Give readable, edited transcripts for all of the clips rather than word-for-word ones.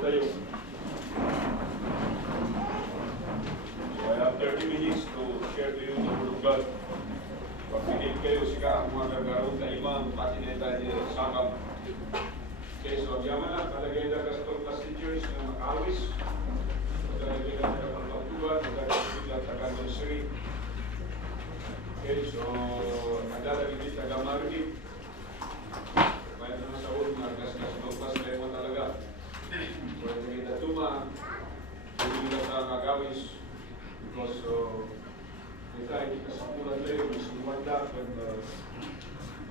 Tayo. So I have 30 minutes to share to you the Word of God. Pag pinip kayo, sika ang mga gagaroon na imam, pati na tayo sakam. Okay, so ang yaman na, talagay na kasatong class teachers na makawis. Talagay na nakapagpatugan, talagay na taga-nursery. Okay, so naglalagay din taga-market. Kaya naman sa ulo, nagkas-kas na mo talaga. Pwede kita tuma, hindi na sa kagawis, because kita hindi kasikulan tayo, masinumanda, at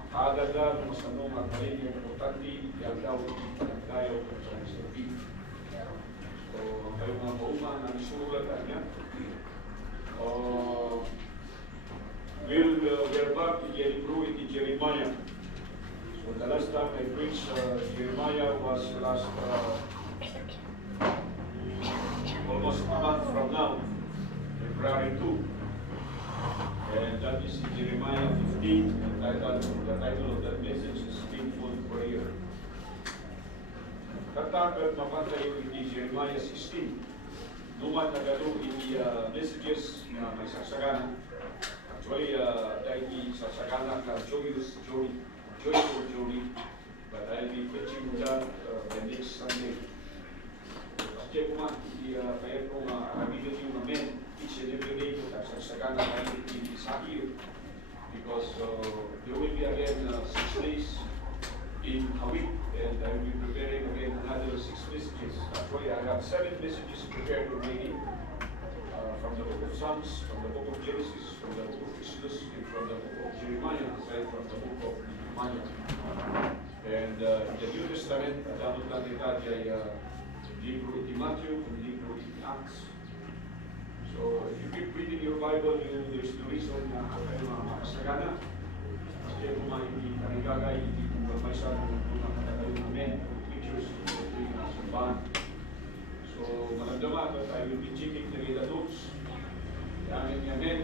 makaganda, masanong at maling yung importante, yung daw, tayo, sa Mr. B. So, kayo mga mauma, nangisulat niya. We're back to Jeremiah. So the last time I preached Jeremiah was last almost a month from now, February 2. And that is Jeremiah 15. The title of that message is Faithful Prayer. Katagad mapantay yung hindi Jeremiah 16. Numan na gano'n hindi messages na may saksagana. Actually, dahil saksagana ka joyful journey, but I'll be preaching that the next Sunday. Kasi kung kaya kung kamitin yung men each and every day kung saksagana kayo sa iyo, because there will be again 6 days in a week, and I will be preparing again another 6 messages. Actually, I have 7 messages prepared already. From the book of Psalms, from the book of Genesis, from the book of Exodus, and from the book of Jeremiah, aside from the book of Nehemiah. And the New Testament, dapat lang kita ay libro ni Matthew and libro ni Acts. So if you keep reading your Bible, there's no reason na kayo makasagana. Kasi kung hindi kanigagay, hindi kung magmaysa ng mga katagayon ng men, preachers, yung sambahan. So, maramdaman that I will be checking the notes. Yamin niya men,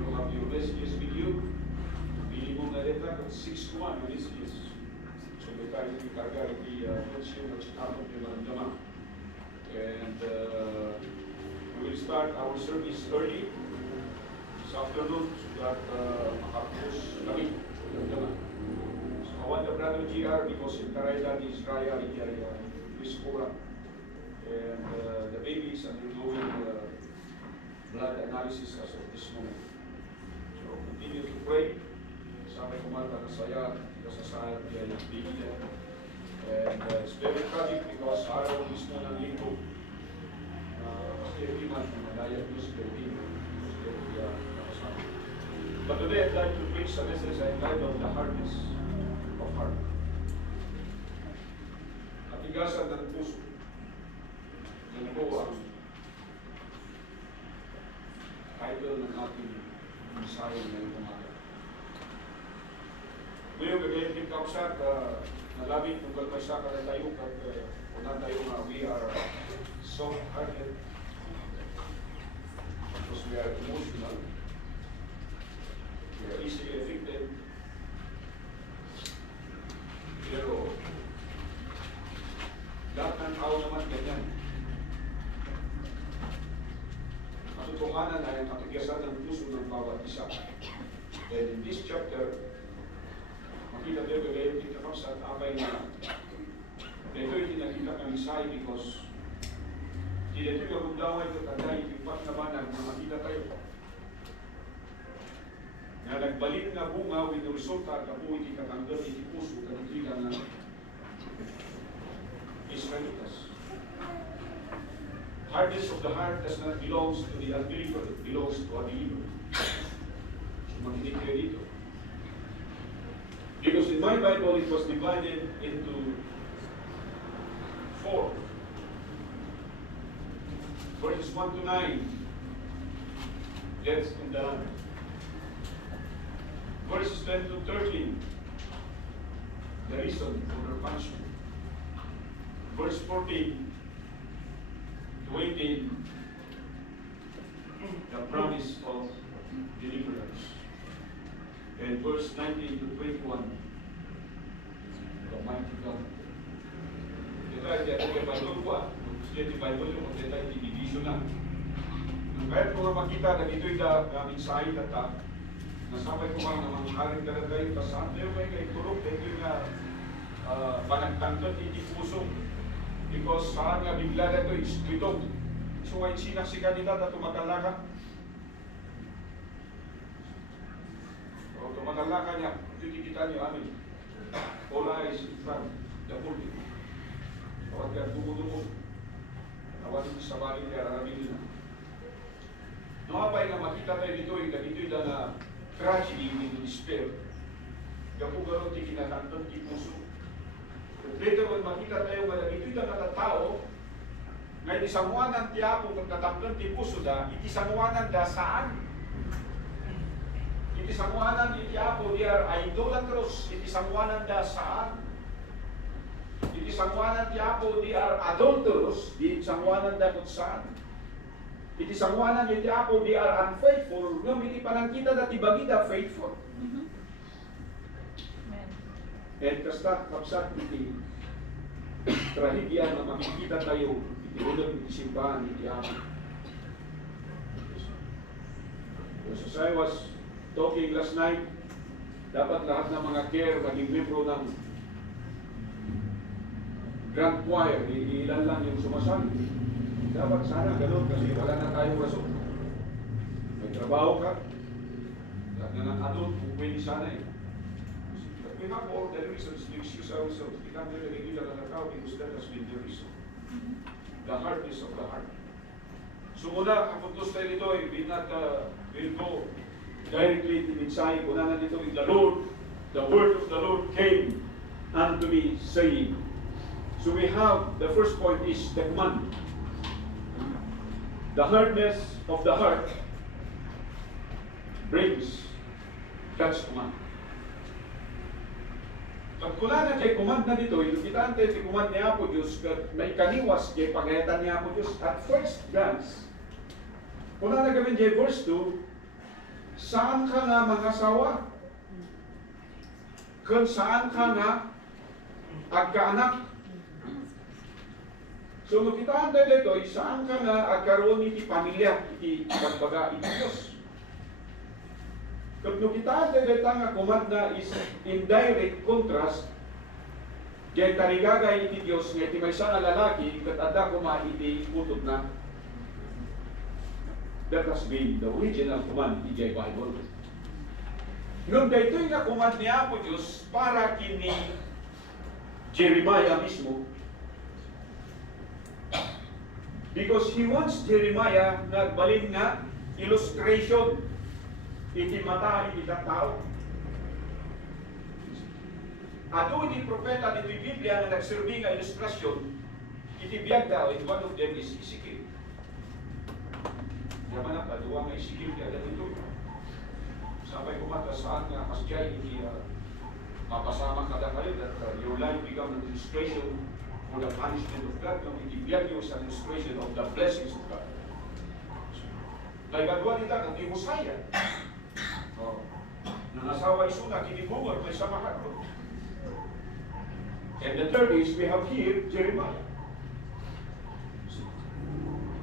you have your messages with you. Minimum na letra, 6 to 1 messages. So, may tayo yung karga, hindi notes yung nagsitapot yung maramdaman. And we will start our service early this afternoon so that makapos kami. Maramdaman. So, I want the brother GR because in Karaylan, Israel, Wispura. And the baby is undergoing blood analysis as of this moment. So continue to pray. Sabi ko man na saya, kasasayang niya yung baby niya. And it's very tragic because araw mismo ng linggo. Kasi every month na diagnose the baby. But today I'd like to preach a message entitled The Hardness of Heart. Katigasan ng puso. Yan po ang title ng ating mensahe ngayong umaga. Ngayon, kagayang kikapsat, nalabit kung kalmaysa ka na tayo at una tayo nga, we are soft-hearted because we are emotional, we are easily affected, pero lahat ng tao naman ganyan. Katotohanan ay ang katigasan ng puso ng bawat isa. And in this chapter, makita tayo kagayang kikapsat abay na ito yung tinakita kami sa because hindi ito yung magdaway ito tanday yung patnabanan na makita tayo. Na nagbalik na bunga with the resulta at kapo iti katanggal iti puso kanitilan ng Israelitas. Hardness of the heart does not belong to the unbeliever, it belongs to a believer. So makinig kayo dito. Because in my Bible, it was divided into 4. Verses 1 to 9, death and the land. Verses 10 to 13, the reason for their punishment. Verse 14, waiting the promise of deliverance. And verse 19 to 21, the mighty God. tayo di Bible ko di Bible yung kung tayo division na. Kahit kung makita na dito'y mensahe na nasabay ko mga namangharing talaga yung kasaan tayo kay turok, dito nga panagtangkot hindi puso. Because saan nga bigla na ito, iskritong. So ay sinaksikan nila na tumatalaka. O tumatalaka niya, ito kikita niyo amin. All eyes in front, the pulpit. Tawag ka, dumo-dumo. Tawagin sa balik niya, aramin nila. Nakapay nga makita tayo dito'y na tragedy with despair. Gapo gano'n di kinakantong di puso. Later on makita tayo nga dito'y na natatao nga iti samuanan ti Apo kung katangkang ti puso da, iti samuanan da saan? Iti samuanan iti Apo di are idolatrous, iti samuanan da saan? Iti samuanan ti Apo di are adulterous, di samuanan da kung saan? Iti samuanan iti Apo di are unfaithful, ngam iti panangkita dati bagida faithful. And kasta kapsat iti trahedya na makikita tayo iti unang iti simbahan iti Apo. As I was talking last night, dapat lahat ng mga care maging membro ng Grand Choir, ilan lang yung sumasali. Dapat sana ganun kasi wala na tayong rason. May trabaho ka, lahat na ng adult, kung pwede sana eh. But we have all the reasons to excuse ourselves. We can't really regular on account because that has been the reason. The hardness of the heart. So muna, ang puntos tayo nito ay will go directly to mensahe. Una na dito with the Lord, the word of the Lord came unto me saying. So we have, the first point is the command. The hardness of the heart brings God's command. Pag kula na kay command na dito, yung kita tayo si command ni Apo Diyos, may kaniwas kay pagayatan ni Apo Diyos at first glance. Kula na gawin kay verse 2, saan ka nga mangasawa? Kung saan ka nga agkaanak? So makitaan tayo dito, saan ka nga agkaroon iti pamilya, iti pagbaga, iti Diyos. Kung makitaan tayo dito nga command na is in direct contrast, kaya tarigagay iti Diyos, nga iti may isang lalaki, kat ada kuma iti utod na. That has been the original command iti Bible. Nung dito'y nga command ni Apo Diyos para kini Jeremiah mismo, because he wants Jeremiah nagbalin nga illustration iti mata iti tao. Ado iti propeta dito Biblia na nagserbi nga ilustrasyon iti biyag daw, and one of them is Ezekiel. Yaman na paduwa nga Ezekiel di agad ito. Sabay kumata saan nga kasjay iti mapasama kada kayo that your life become an illustration for the punishment of God. Kung itibiyag nyo sa illustration of the blessings of God. Nagagawa nila kung Hosea. Nangasawa isuna, kinibungol, may samahan ko. And the third is, we have here, Jeremiah.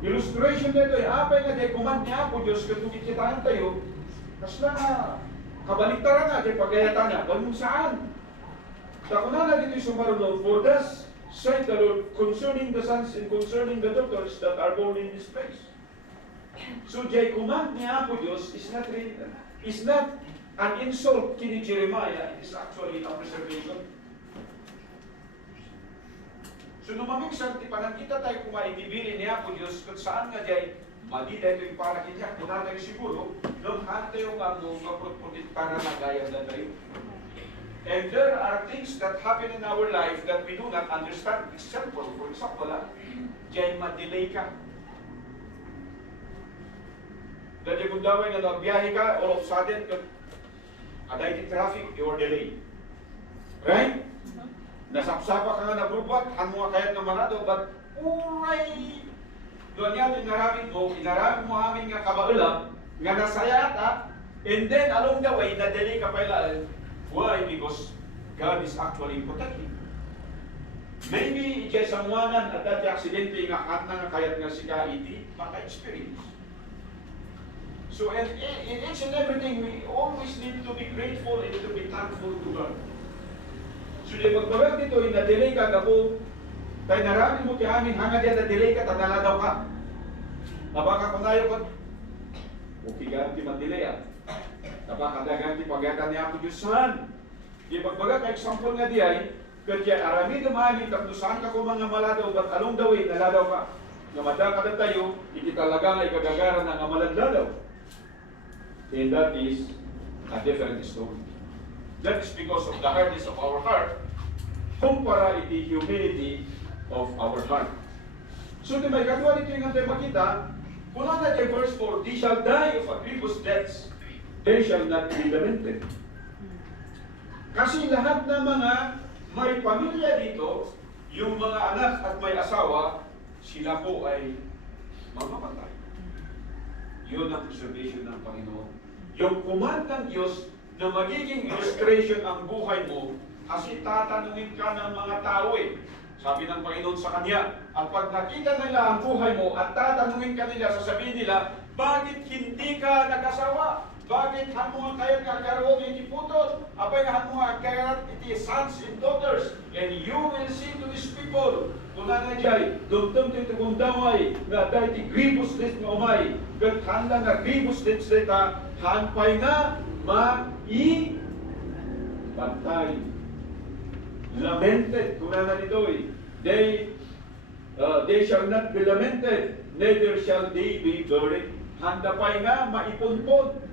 Illustration nito, apay nga kay command niya Apo Diyos, kung kikitaan tayo, kas na nga, kabaliktaran na, kay pagayatan na, ganun saan? Takuna na dito yung sumarunod, for thus said the Lord, concerning the sons and concerning the daughters that are born in this place. So, jay command niya Apo Diyos is not an insult kini Jeremiah, it is actually a preservation. So, numamingsan, panagkita tayo kumaitibili niya Apo Diyos, kung saan nga jay, madida ito yung para kanya, kung tayo siguro, nung tayo nga mo, kapag para nagayang na tayo. And there are things that happen in our life that we do not understand. Example, for example, diyan ma-delay ka. Dahil kung daw nga nagbiyahe ka, all of a sudden, ada yung traffic, you are delayed. Right? Nasapsapa ka nga na burbot, mo nga kayat na manado, but, uray! Doon yan, inaramid mo amin nga kabaulam, nga nasayata, and then along the way, na-delay ka pala. Why? Because God is actually protecting. Maybe iti samwanan at dati aksidente nga at nga kayat nga sika iti maka-experience. So in each and everything, we always need to be grateful and to be thankful to God. So di magbalag dito, na-delay ka gabo, tayo narami mo ti amin, hanga diyan na-delay ka, tadala daw ka. Nabaka kunayo ka, okay ganti man-delay ah. Napakadaganti pagatan niya ako Diyosan. Di magbaga ka example nga di ay, kaya arami dumani, tapnusan ka ko mga maladaw, ba't along daw eh, naladaw ka. Namada ka na tayo, iti talaga nga ikagagaran ng amaladladaw. And that is a different story. That is because of the hardness of our heart, kumpara iti humility of our heart. So di may katwa dito yung tayo makita, kung na tayo verse 4, they shall die of a grievous deaths, they shall not be lamented. Kasi lahat ng mga may pamilya dito, yung mga anak at may asawa, sila po ay mamamatay. Yun ang observation ng Panginoon. Yung kumandang Diyos na magiging illustration ang buhay mo, kasi tatanungin ka ng mga tao eh. Sabi ng Panginoon sa kanya, at pag nakita nila ang buhay mo at tatanungin ka nila, sasabihin nila, bakit hindi ka nag-asawa? Bakit hamo nga kayat nga karoon iti putol? Apay nga hamo nga kayat iti sons and daughters? And you will see to these people, kung na jay, dumtum tito kung damay, nga dahil ti grievous dit nga umay, kat handa nga grievous dit seta, hanpay nga patay. Lamented, kung na dito eh, they shall not be lamented, neither shall they be buried. Handa pa'y nga maipunpon.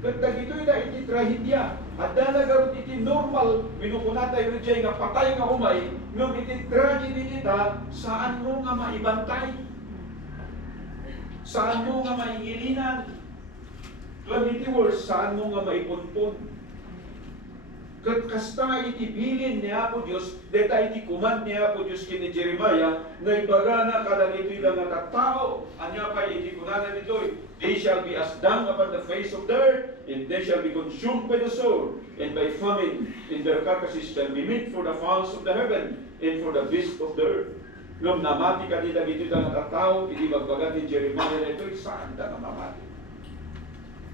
Kaya ito'y na iti trahedya. At dalagarot iti normal, minukunatay rin siya nga patay nga umay, nung iti tragedy nita, saan mo nga maibantay? Saan mo nga maingilinan? Kung iti words, saan mo nga maipunpon? Kat kasta iti bilin niya po Diyos, deta iti command niya po Diyos kini Jeremiah, na ibaga na kadang ito'y lang natatao, anya pa iti kunanan ito'y, they shall be as dung upon the face of the earth, and they shall be consumed by the sword, and by famine, and their carcasses shall be meat for the fowls of the heaven, and for the beasts of the earth. Nung namati ka di ito'y lang natatao, iti bagbaga ni Jeremiah na ito'y, saan da namamati?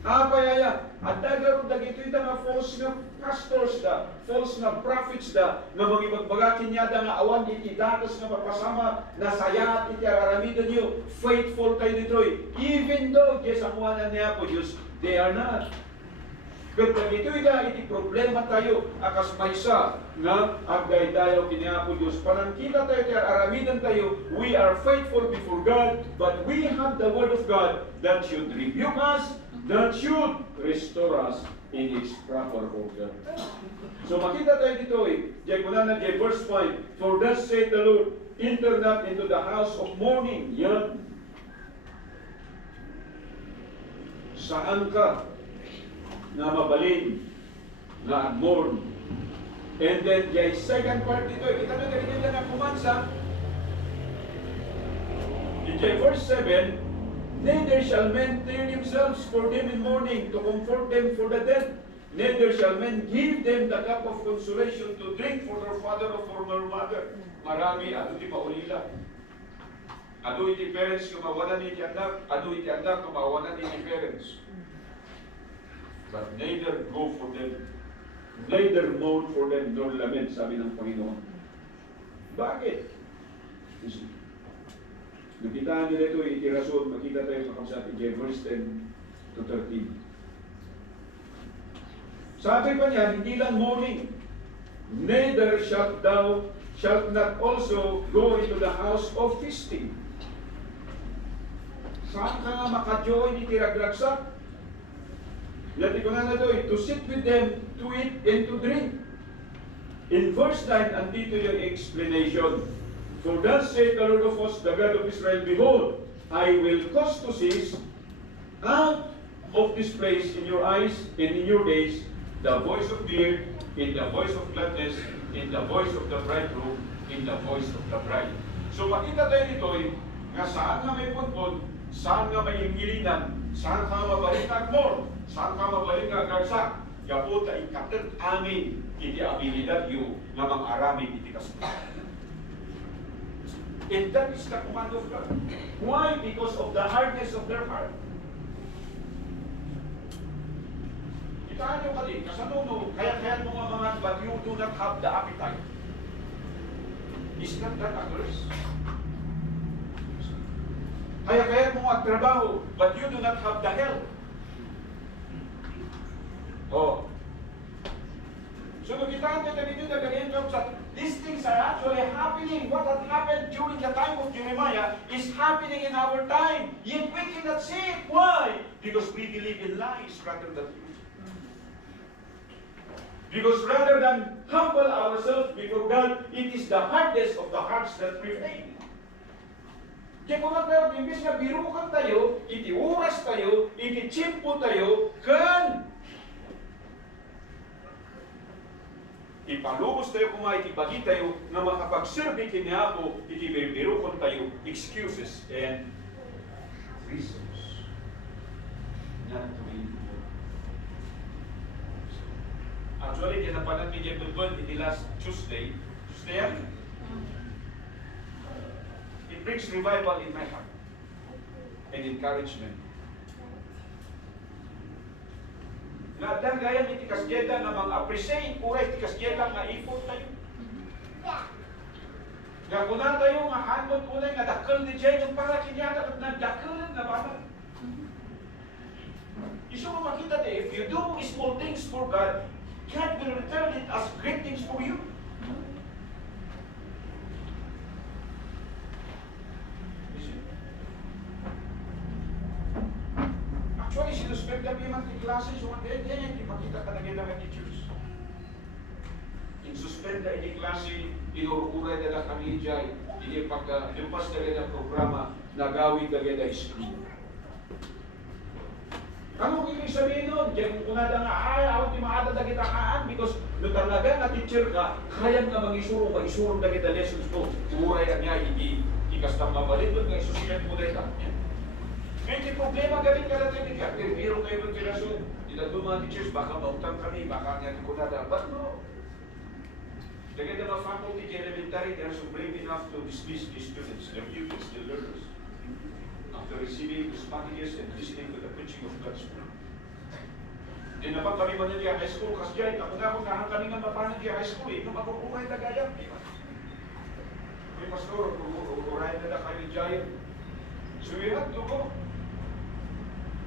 Apayaya, at dagaro dagito'y nga false nga pastors da, false nga prophets da, nga mangibagbagatin niya da nga awan iti datos nga mapasama, na sayat iti araramidan niyo, faithful kayo dito'y, even though, yes, amuanan niya po Diyos, they are not. Kaya dagito'y da, iti problema tayo, akas maysa, nga agay tayo kiniya po Diyos, parang kita tayo, iti araramidan tayo, we are faithful before God, but we have the word of God that should rebuke us, that should restore us in its proper order. So makita tayo dito eh, verse 5, for thus saith the Lord, enter not into the house of mourning. Yan. Saan ka na mabalin, na mourn? And then, the second part dito, kita nyo ganito lang ang kumansa. In verse 7, neither shall men tear themselves for them in mourning, to comfort them for the dead. Neither shall men give them the cup of consolation to drink for their father or for their mother. Marami, ado di paulila. Ado iti parents kumawanan iti anak, ado iti anak kumawanan iti parents. But neither go for them, neither mourn for them, nor lament, sabi ng Panginoon. Bakit? Nakitaan nila ito, iti rason, makita tayo sa verse 10 to 13. Sabi pa niya, hindi lang mourning, neither shalt not also go into the house of feasting. Saan ka nga makajoin iti ragragsak? Yati ko na ito, to sit with them, to eat and to drink. In verse 9, andito yung explanation. For thus saith the Lord of hosts, the God of Israel, behold, I will cause to cease out of this place in your eyes and in your days the voice of beard, in the voice of gladness, in the voice of the bridegroom, in the voice of the bride. So makita tayo dito nga saan nga may punpon, saan nga may hingilinan, saan ka mabalik na agmor, saan ka mabalik na agarsak, yaputa ikatet amin, iti abilidad yu nga mang aramid iti kasama. And that is the command of God. Why? Because of the hardness of their heart. Itaan nyo kali, kasanuno, kaya mo nga mga, but you do not have the appetite. Is not that a curse? Kaya mo nga trabaho, but you do not have the health. Oh. So kita natin dito na ganyan sa these things are actually happening. What had happened during the time of Jeremiah is happening in our time. Yet we cannot see it. Why? Because we believe in lies rather than truth. Because rather than humble ourselves before God, it is the hardness of the hearts that prevail. Kaya mga pero, imbis nga birukan tayo, itiuras tayo, itichimpo tayo, kan ipalubos tayo kumain, ibagi tayo na makapagserve kini ako, itibirukon tayo, excuses and reasons. Not to be actually, kinapanan ni Jeff Bulbul in the last Tuesday yan, it brings revival in my heart and encouragement. Na dan gaya ni tikasjeda na mag-appreciate, uray tikasjeda nga ifot tayo. Nga kuna tayo nga hanod unay nga dakal ni Jay yung para kinyata at nagdakalan na banal. Iso mo makita tayo, if you do small things for God, God will return it as great things for you. Actually, sinuspend na bilang di klase, so yan, ipakita ka na ginawa ni Diyos. In-suspend na ini klase, inurukuray na lang kami dyan, hindi pagka-lumpas na rin ang programa, nagawin na rin ang screen. Ano ibig sabihin nun? Diyan kung na nga, awat di maada na kita kaan, because no talaga na teacher ka, kaya nga mag-isurong na kita lessons ko, umuray na niya, hindi kastang mabalit, doon nga isusiyan mo na ito. May problema galing ka natin, biro kayo ng tirasyon. Hindi mga teachers, baka mautang kami, baka nga ko na dapat. No. Lagyan na mga faculty elementary, they are so brave enough to dismiss the students, their pupils, the learners, after receiving the Spanish and listening to the preaching of God's word. Di na pa kami managya high school, kasi dyan, ako na kami nga mapanagya high school, nung makukuhay na gayam, di ba? May pastor, uray na kami dyan. So we have to go.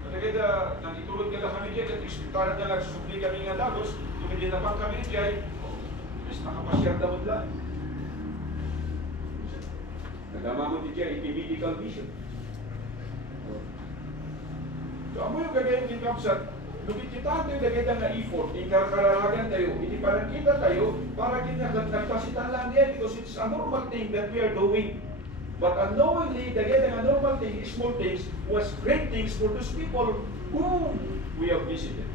Kaya nagitulog ka na kami dyan, at ispitaran na nagsusupli kami nga dagos, tumindi na pang kami dyan, mas nakapasyar daw lang. Nagama mo dyan, medical vision. So, amo yung gagawin din kapsat, nukit-kita tayo gagawin na effort, ikararagan tayo, hindi parang kita tayo, para nagpasitan lang yan, because it's a normal thing that we are doing. But unknowingly, again, a normal thing, small things, was great things for those people whom we have visited.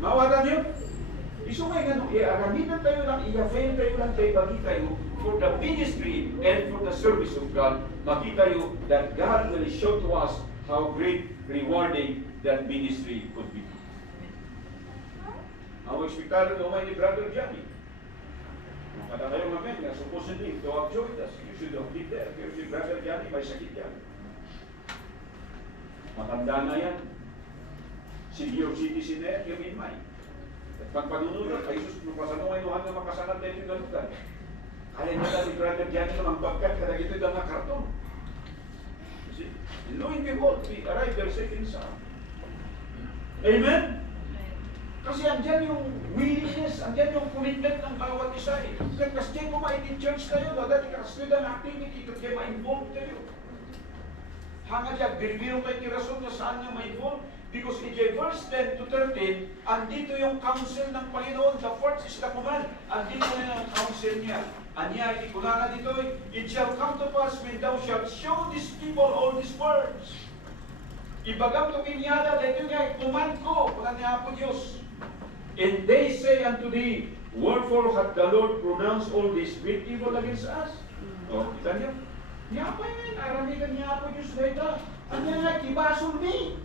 Mawala niyo? Isumay nga nung iaramitan tayo lang, i-avail tayo lang tayo, bagi tayo for the ministry and for the service of God. Makita tayo that God will show to us how great, rewarding that ministry could be. Ang ekspektado naman ni Brother Johnny. Kada kayo namin, nga supposedly, to have joined us. You should have been there. Pero si Brother Johnny, may sakit yan. Matanda na yan. Senior citizen na yan, yung in mind. At pagpanunod, ay sus, pasanong ay nuhan na makasanat na yung galutan. Kaya nila si Brother Johnny na magpagkat, kada ito yung mga karton. See? And lo and behold, we arrive there safe and sound. Amen? Kasi andyan yung willingness, andyan yung commitment ng bawat isa eh. Kasi kung ma-in-church kayo, dati ka-student activity, kasi ma-involve kayo. Hanggang diyan, biribiro kayo kirason na saan nga ma-involve. Because in verse 10 to 13, andito yung counsel ng Panginoon. The first is the command. Andito na yung counsel niya. Anya, ikulana dito, it shall come to pass when thou shalt show these people all these words. Ibagam to kinyada, dito nga, command ko, pala niya po Diyos. And they say unto thee, wherefore hath the Lord pronounced all this great evil against us? O, kita niyo? Niya pa yun, aramigan niya po Diyos na ito. Anya nga, kibasol ni.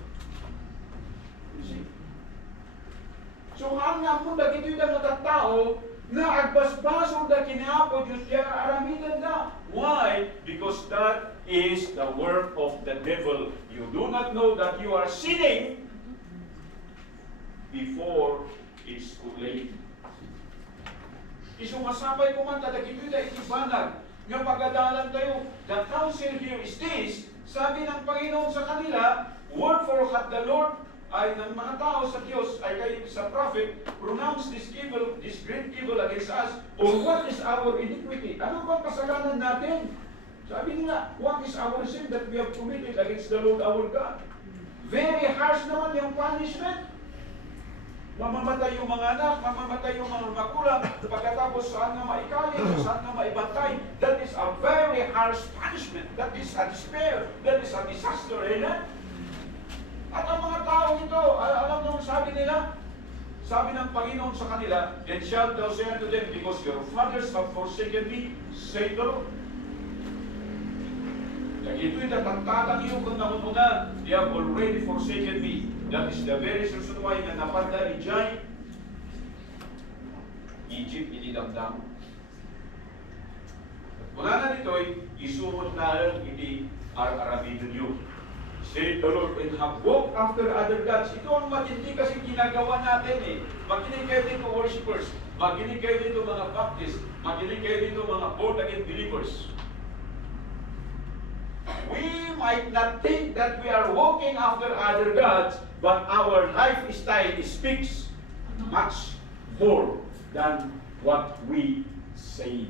So, ang nga po, dagito yung mga tao, Na agbasbaso da kinapo Diyos kaya aramidan na. Why? Because that is the work of the devil. You do not know that you are sinning before it's too late. Isumasabay ko man tadagito da itibanag. Nga pagadalan tayo, the counsel here is this, sabi ng Panginoon sa kanila, wherefore hath the Lord ay ng mga tao sa Diyos ay kay sa prophet, pronounce this evil, this great evil against us, or what is our iniquity? Ano bang kasalanan natin? Sabi nila, what is our sin that we have committed against the Lord our God? Very harsh naman yung punishment. Mamamatay yung mga anak, mamamatay yung mga magulang, pagkatapos saan nga maikali, saan nga maibantay. That is a very harsh punishment. That is a despair. That is a disaster, At ang mga tao ito, alam nyo sabi nila? Sabi ng Panginoon sa kanila, and shalt thou say unto them, because your fathers have forsaken me, say the Lord. Ito'y natatadang iyo kung namununa, they have already forsaken me. That is the very reason why nga napanda ni Jai, Egypt inidamdam. Mula na nito'y isumot na iti ar-arabidon niyo. Say the Lord, and have walked after other gods. Ito ang matindi kasi ginagawa natin Makinig kayo dito worshipers. Makinig kayo dito mga Baptist. Makinig kayo dito mga born-again believers. We might not think that we are walking after other gods, but our lifestyle speaks much more than what we say.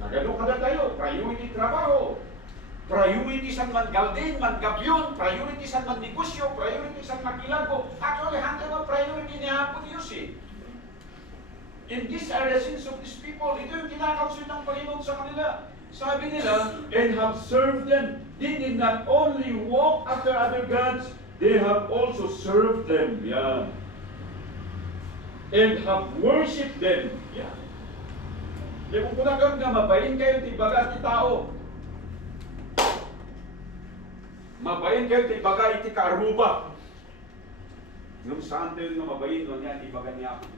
Nagano kada tayo, priority trabaho, priority san man galdin, man gabyon, priority san man negosyo, priority san makilago. Actually, hanggang ang priority niya po Diyos And these are the sins of these people. Ito yung kinakausin ng Panginoon sa kanila. Sabi nila, and have served them. They did not only walk after other gods, they have also served them. Yeah. And have worshipped them. Yeah. Di mo kunagam nga, mabayin kayo, tibaga ti tao. Mabayin kayo, tibaga iti kaaruba. Nung saan tayo nga mabayin, no niya, tibaga niya ako.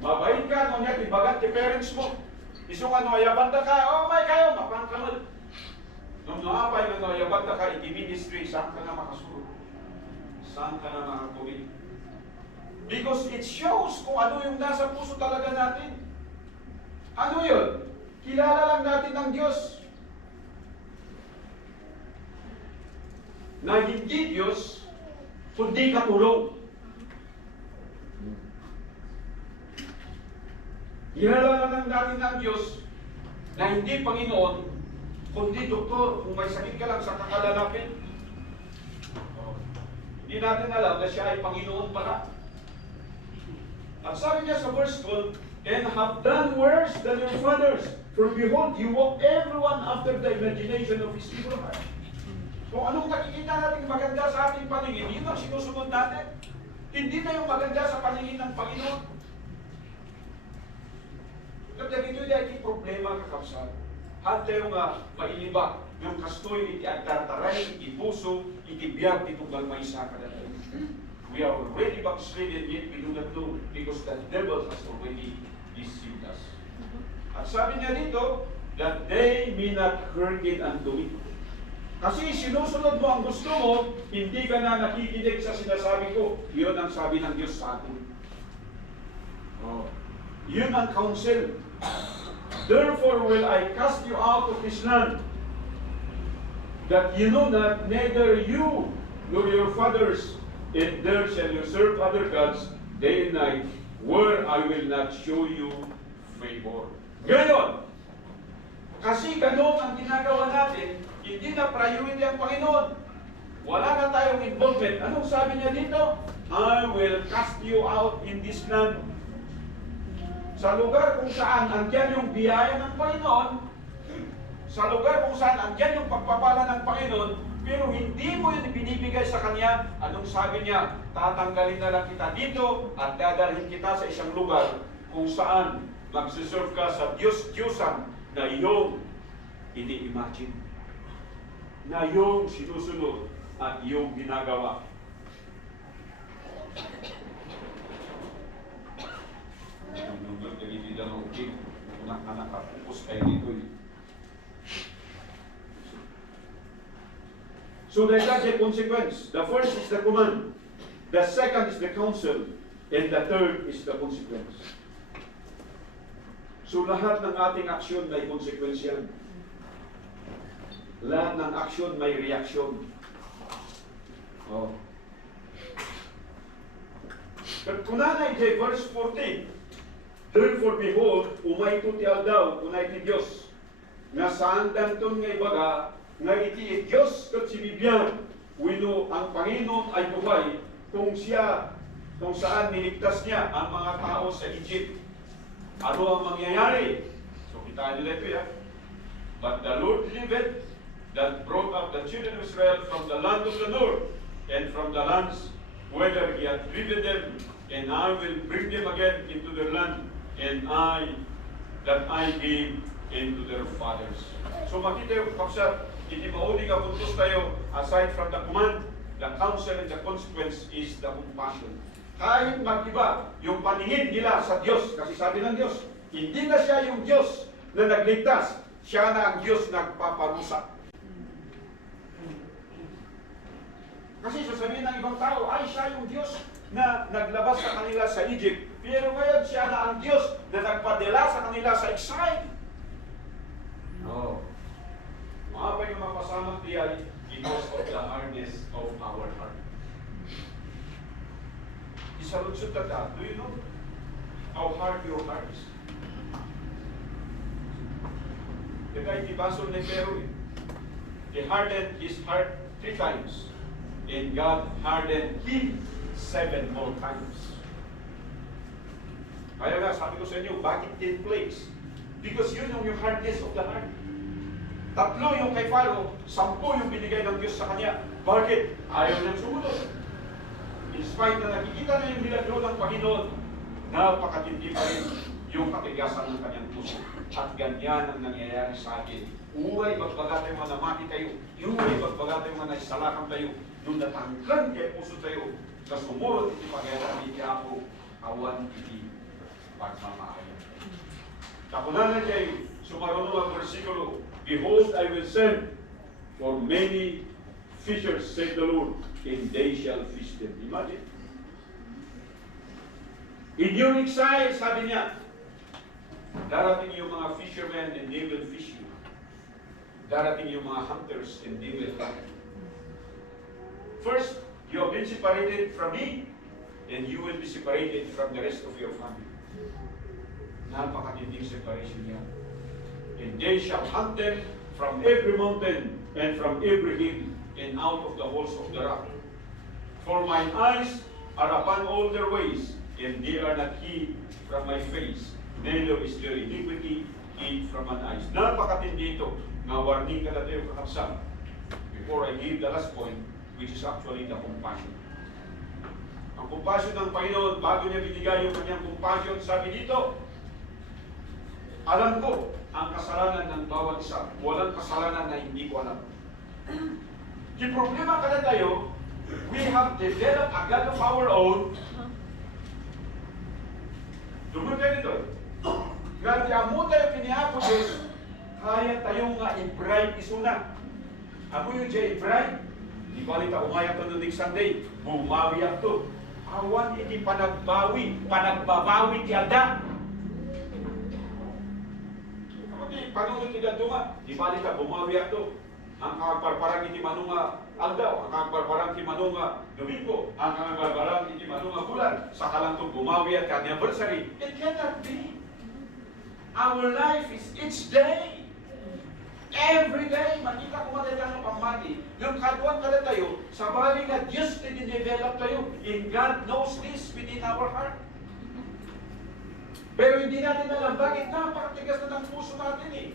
Mabayin ka, no niya, tibaga ti parents mo. Isong ano, ayabanda ka, oh may kayo, mapangkamad. Nung naapay na ayabanda ka, iti-ministry, saan ka na makasurod? Saan ka na makakulit? Because it shows kung ano yung nasa puso talaga natin. Ano yun? Kilala lang natin ang Diyos. Na hindi Diyos, kundi katulong. Kilala lang natin ang Diyos na hindi Panginoon, kundi doktor. Kung may sakit ka lang sa kakalalapin, hindi natin alam na siya ay Panginoon pala. At sabi niya sa verse 12, and have done worse than your fathers. For behold, you walk everyone after the imagination of his evil heart. Kung anong nakikita natin maganda sa ating paningin, yun ang sinusunod natin. Hindi na yung maganda sa paningin ng Panginoon. Kapag ito ay problema kakapsat. Hante yung mailibak, yung kastoy, iti agtartaray, iti puso, iti biyag, iti tunggal maisa ka na tayo. We are already backslidden, yet we do not know, because the devil has already deceived us. At sabi niya dito, that they may not hearken unto me. Kasi sinusunod mo ang gusto mo, hindi ka na nakikinig sa sinasabi ko. Yun ang sabi ng Diyos sa atin. Yun ang counsel. Therefore will I cast you out of this land, that you know that neither you nor your fathers, and there shall you serve other gods day and night, where I will not show you favor. Ganon! Kasi ganon ang ginagawa natin, hindi na priority ang Panginoon. Wala na tayong involvement. Anong sabi niya dito? I will cast you out in this land. Sa lugar kung saan andyan yung biyaya ng Panginoon, sa lugar kung saan andyan yung pagpapala ng Panginoon, pero hindi mo yun binibigay sa Kanya, anong sabi niya? Tatanggalin na lang kita dito at dadalhin kita sa isang lugar kung saan magsiserve ka sa Diyos-Diyosan na iyong ini-imagine, na iyong sinusunod at iyong ginagawa. Yung nagigila ng king, anak-anak kapupos kayo dito eh. So there's a consequence. The first is the command. The second is the counsel. And the third is the consequence. So lahat ng ating aksyon may consequence yan. Lahat ng aksyon may reaction. Oh. But kunanay jay verse 14. Therefore behold, umay tuti aldaw, unay ti Diyos. Nga saan danton nga ibaga, nga iti Diyos kat si Bibyan. Wino ang Panginoon ay buhay kung saan niligtas niya ang mga tao sa Egypt. Ano ang mangyayari? So kita nila ito ya. But the Lord liveth, that brought up the children of Israel from the land of the north, and from the lands whither he hath driven them, and I will bring them again into their land, and that I gave into their fathers. So makita yung kapsat, hindi mauli ka puntos tayo, aside from the command, the counsel and the consequence is the compassion. Kahit mag-iba yung paningin nila sa Diyos, kasi sabi ng Diyos, hindi na siya yung Diyos na nagligtas, siya na ang Diyos nagpaparusa. Kasi sasabihin ng ibang tao, ay siya yung Diyos na naglabas sa kanila sa Egypt. Pero ngayon siya na ang Diyos na nagpadala sa kanila sa exile. No. Mga pa yung mapasamang diyan because of the hardness of our heart. Isalunsod tata, do you know how hard your heart is? The guy Tibasol ni Pero, he hardened his heart 3 times. And God hardened him 7 more times. Kaya nga, sabi ko sa inyo, bakit 10 plagues? Because yun yung hardness of the heart. 3 yung kay Pharaoh, 10 yung binigay ng Diyos sa kanya. Bakit? Ayaw niyang sumunod. In spite na nakikita na yung milagro ng Panginoon, napakatindi pa rin yung katigasan ng kanyang puso. At ganyan ang nangyayari sa atin. Uway magbaga tayo mga namati tayo. Uway magbaga tayo mga naisalakan tayo. Nung natangkan kay puso tayo, na sumurot iti pagayari iti ako, awan iti pagmamahal. Tapunan na kayo, sumaruno ang versikulo, behold, I will send for many fishers, said the Lord, and they shall fish them. Imagine. In your exile, sabi niya, darating yung mga fishermen and they will fish you. Darating yung mga hunters and they will hunt. First, you have been separated from me, and you will be separated from the rest of your family. Napakatinding separation yan. And they shall hunt them from every mountain and from every hill and out of the holes of the rock. For mine eyes are upon all their ways, and they are not hid from my face, neither is their iniquity hid from mine eyes. Napakatindi ito. Nga warning ka na tayo kakapsang. Before I give the last point, which is actually the compassion. Ang compassion ng Panginoon, bago niya binigay yung kanyang compassion, sabi dito, alam ko ang kasalanan ng bawat isa. Walang kasalanan na hindi ko alam. Di problema ka na tayo, we have developed a God of our own. Dumunod tayo dito. Nga amo tayo pinihapo Diyos, kaya tayong nga i-bribe isuna. Amo yung siya i-bribe, di balita umayak to noong Sunday, bumawi to. Awan iti panagbabawi ti Ada. Kapag panunod ti Daduma, di balita bumawi to. Ang kagparparang iti manunga aldaw, ang kagparparang iti manunga Domingo, ang kagparparang iti manunga bulan, sa kalantong bumawi at anniversary. It cannot be. Our life is each day. Every day, makita ko matay ng pamati. Yung kaduan ka tayo, sa bali na Diyos na din-develop tayo. And God knows this within our heart. Pero hindi natin alam, bakit napakatigas na ng puso natin eh.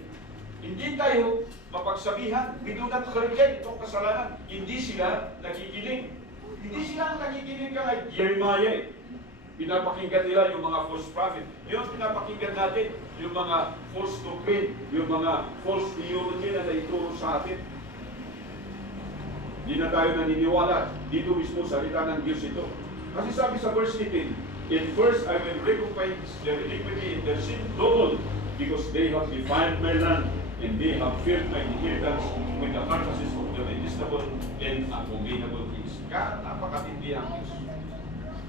Hindi tayo mapagsabihan, we do not correct itong kasalanan. Hindi sila nakikinig. Hindi sila nakikinig ka kay Jeremiah eh. Pinapakinggan nila yung mga false prophet. Yung pinapakinggan natin, yung mga false doctrine, yung mga false theology na naituro sa atin. Hindi na tayo naniniwala. Dito mismo salita ng Diyos ito. Kasi sabi sa verse 18, In first, I will recompense their iniquity in their sin double, because they have defiled my land, and they have filled my inheritance with the carcasses of the detestable and abominable things. Kaya napakatindi ang Diyos.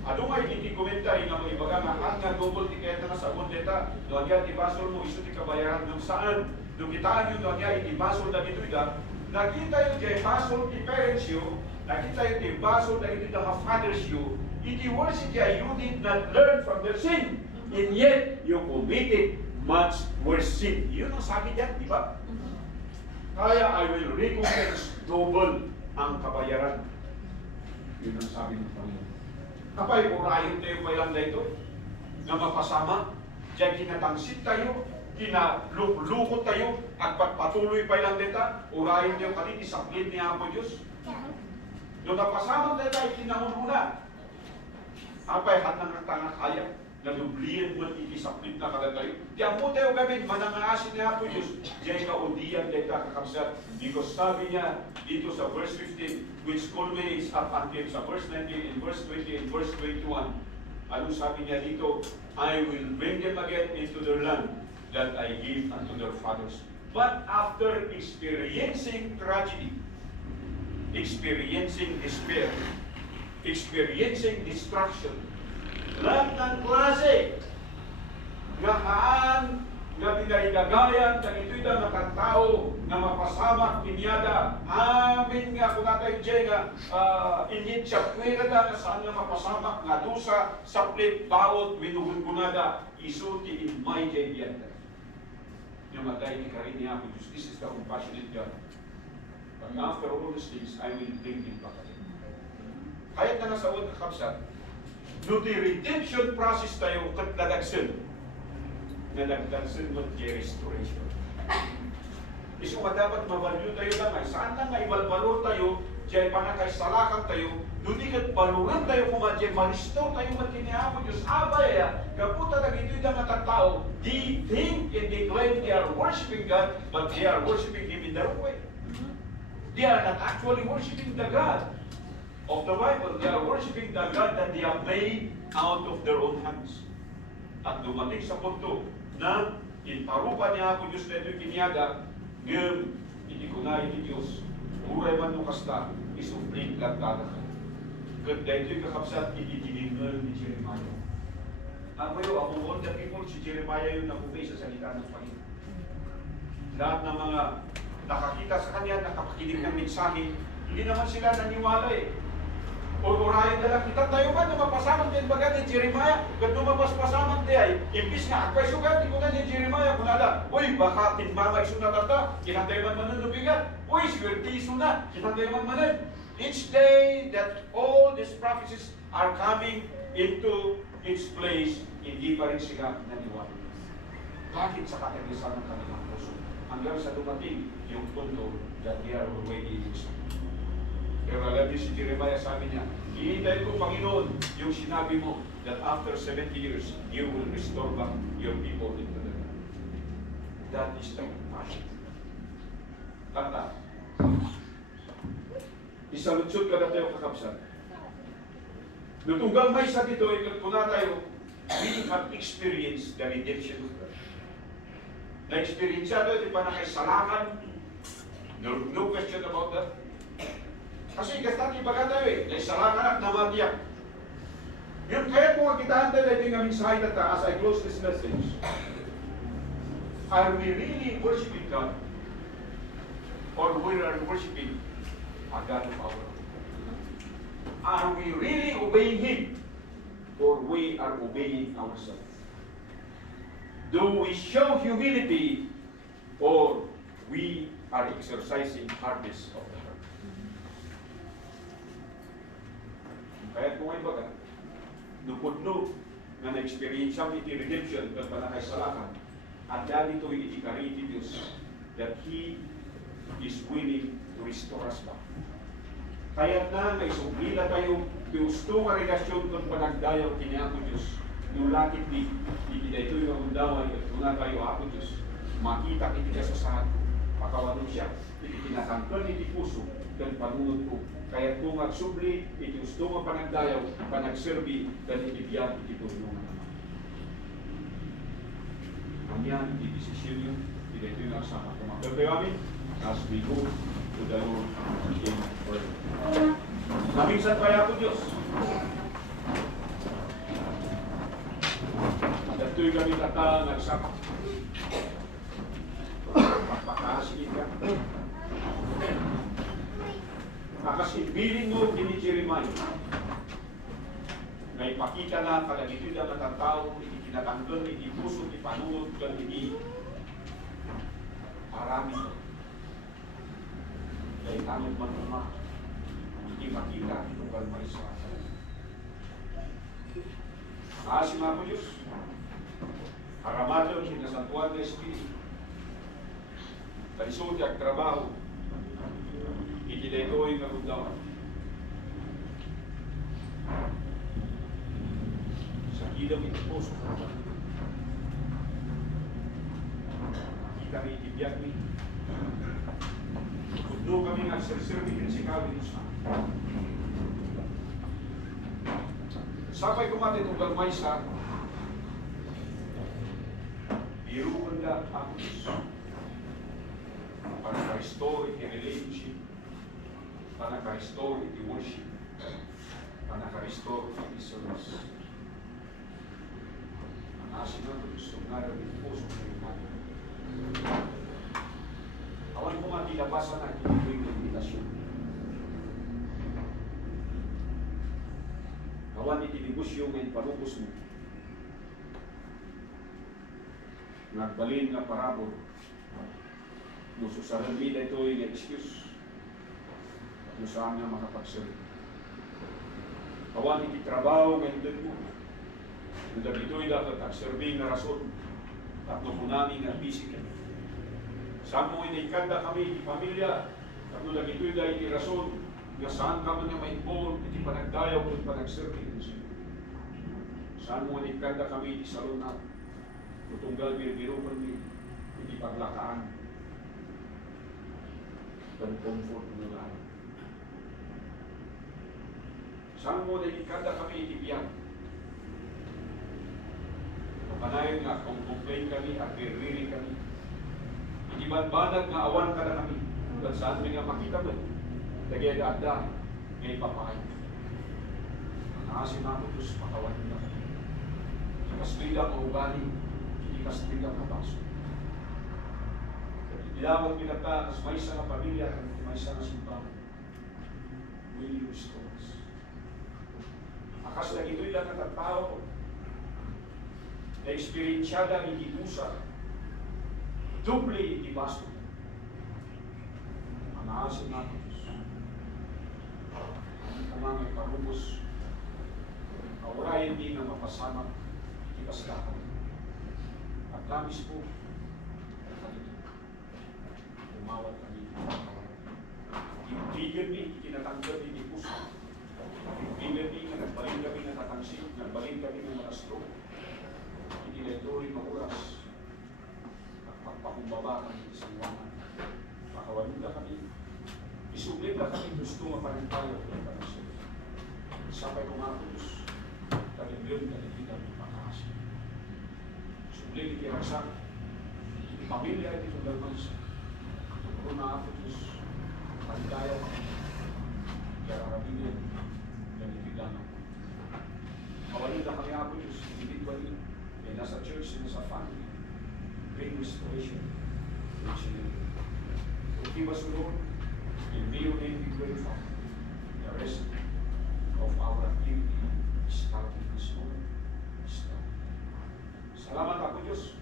Ano nga hindi komentay nga may ibaga nga ang nga double ticket na sa bundeta, doon yan ibasol mo, iso ti kabayaran ng saan, doon kitaan yun doon yan, ibasol na dito ida, nakita yun kay basol ti parents you, nakita yun kay basol na ito mga fathers you, iti worship kaya you did not learn from their sin, and yet you committed much worse sin. Yun ang sabi diyan, di ba? Kaya I will recompense double ang kabayaran. Yun ang sabi ng Panginoon. Kapay, urayon tayo pa lang dito, na mapasama, diyan kinatangsit tayo, kinalukot tayo, at patuloy pa lang dito, urayon tayo kanini, saklid niya ako Diyos. Doon napasama tayo, kinahununa. Apay, hat ng katanga kaya, nalubliyan mo itisaplit na kalatay. Diyan mo tayo gawin, manangaasin niya po Diyos. Diyan ka udiyan tayo kakakabsat. Because sabi niya dito sa verse 15, which culminates up until sa verse 19, in verse 20, in verse 21. Anong sabi niya dito? I will bring them again into their land that I gave unto their fathers. But after experiencing tragedy, experiencing despair, experiencing destruction, lahat ng klase nga pinarigagayan kang ito'y na nakatao na mapasamak pinyada amin nga kung natay dyan init siya pwera na saan nga mapasamak nga dusa saplit bawot winugungunada isuti in my dyan namatay ni karin niya ako Diyos. This is the compassionate God. But after all these things I will bring him back again. Kahit na nasa ulit kakabsat, no the redemption process tayo katladagsin, nalagdagsin mo the restoration. Iso nga dapat mabalyo tayo lang ay saan lang nga ibalbalor tayo, diyay panakay salakan tayo, dunikat baluran tayo kung diyay ma-restore tayo matinihapo Diyos. Abay, kaputa na ito'y na matatao, they think and they claim they are worshiping God, but they are worshiping Him in their way. They are not actually worshiping the God of the Bible. They are worshiping the God that they have made out of their own hands. At dumating sa punto na iparupa niya ako Diyos na ito'y kinyaga, ngayon, hindi ko na iti Diyos, uray man nung kasta, isupling lagkada ka. Ganda ito'y kakapsat, ititinignan ni Jeremiah. Ako yun, among all the people, si Jeremiah yung nakubay sa salita ng Panginoon. Lahat ng mga nakakita sa kanya, nakapakinig ng mensahe, hindi naman sila naniwala eh. O urahin na lang kita tayo ba na mapasaman din baga ni Jeremiah? Kat lumabas-pasaman di ay, imbis nga, agpay sugat, di ko na ni Jeremiah kunala. Uy, baka tinmamay sunatata, kinatay man manunubigan. Uy, swerte suna, kinatay man manan. Each day that all these prophecies are coming into its place, hindi pa rin sila naniwala. Bakit sa katagisan ng kanilang puso? Hanggang sa dumating yung punto that they are already exposed. Pero alam niyo si Jeremiah, sabi niya, hihintay ko Panginoon yung sinabi mo that after 70 years, you will restore back your people into the land. That is the compassion. Tata. Isalutsod ka na tayo kakabsan. Nutunggang may sa dito, ikatuna tayo, we have experienced the redemption of God. Na-experience ito, di pa na kay salakan. No question about that. Kasi gastati baga tayo eh, dahil salakan at namatiyak. Yun kaya kung magkitaan tayo dahil yung aming sahay tata, as I close this message, are we really worshiping God? Or we are worshiping a God of our own? Are we really obeying Him? Or we are obeying ourselves? Do we show humility? Or we are exercising hardness of the heart? Kaya kung ay baga, nupudno na na-experience ang iti redemption at panakay salakan, at dahil ito'y itikariti Diyos that He is willing to restore us back. Kaya na naisugila tayo, gusto nga relasyon kung panagdayaw kiniako Diyos, nulakit di kita ito'y magundaway at muna tayo ako Diyos, makita kita sa saan. pakawanon siya, iti kinatangkan iti puso, dan panunod ko. Kaya kung agsubli, iti gusto nga panagdayaw, panagserbi, dan iti biyag iti tulungan naman. Kanyan, iti desisyon nyo, iti ito yung nagsama. Kumagkabay kami, as we go to the Lord in prayer. Naminsan kaya ko Diyos. Dato'y kami kata nagsama. Pagpakasigit ka. Nakasibilin mo din ni Jeremiah na ipakita na kalagitid ang natatao, itinatanggal, itipuso, ipanunod, kan hindi marami. Dahil tanong man naman, hindi makita itong kalmay sa akin. Maasim ako Diyos, karamado ang sinasantuan na Espiritu, talisod ang trabaho, itinetoy nga rugdawan. Sa kidang itipuso, kita may itibiyag ni, kundo kami nga sir-serbi din si Kawin sa sapay kumati itong galmay sa irukan na ang Diyos para ka-restore iti relationship, para ka-restore iti worship, para ka-restore iti service. Ang asin na gusto nga rin iti puso ng natin. Awan ko nga tilabasan na iti invitasyon. Awan iti negosyo ngayon palubos mo. Nagbalin nga parabol. Gusto sa ramida ito yung excuse. Kung saan nga makapagsalit. Awan iti trabaho ngayon din mo. Kung dagito'y dapat agserving na rason. Tapos po namin nga busy kami. Saan mo inikanda kami, iti pamilya. Tapos dagito'y dahil iti rason. Nga saan ka man nga ma-involve, iti panagdayaw kung panagserving. Saan mo inikanda kami, iti salon na. Tutunggal birubirupan mi, iti paglakaan. Dan comfort mo lang. Saan mo inikanda kami, iti biyag. Panayon nga, kung complain kami at ririnig kami. Hindi banbanag nga awan ka na kami. Kung saan may nga makita mo. Lagay ada, may papahay. Ang naasin namin Diyos, makawanin na kami. Hindi kastila ang ugali, hindi kastila ang baso. Ilawag pinata, as may isa na pamilya, may isa na simbahan. Will you restore us? Akas na ito'y lang at tao, na eksperyensyada hindi busa, doble hindi baso. Ang naasin natin Diyos. Ang kamangay karubos, kaurayan din na mapasama, ipaslakan. At namis po, umawat kami. Yung bigyan ni, itinatanggal ni puso. Yung bigyan ni, nagbaling kami na tatangsin, nagbaling kami ng marastro. Itineto'y maguras at pagpakumbaba kami sa iwanan. Makawanin na kami. Isublit na kami gusto mapanagtayo ng panasya. Sapay kumakus, talimyon, talimbitan, makakasya. Sublit itiragsak, pamilya ito dalmansa. Kung naapot Diyos, panagtayo kami. Kaya karabinin, dan itiganan. Kawanin na kami apot Diyos, individually. And as a church and as a family, bring restoration to each and every. Forgive us, Lord, and may your name be glorified. The rest of our activity starting this moment. Salamat ako, Diyos.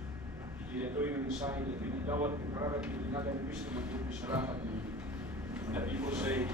Hindi ito yung mensahe na pinagdawat ng karagat ng tinagan ng Kristo ng Diyos. Salamat. And that people say,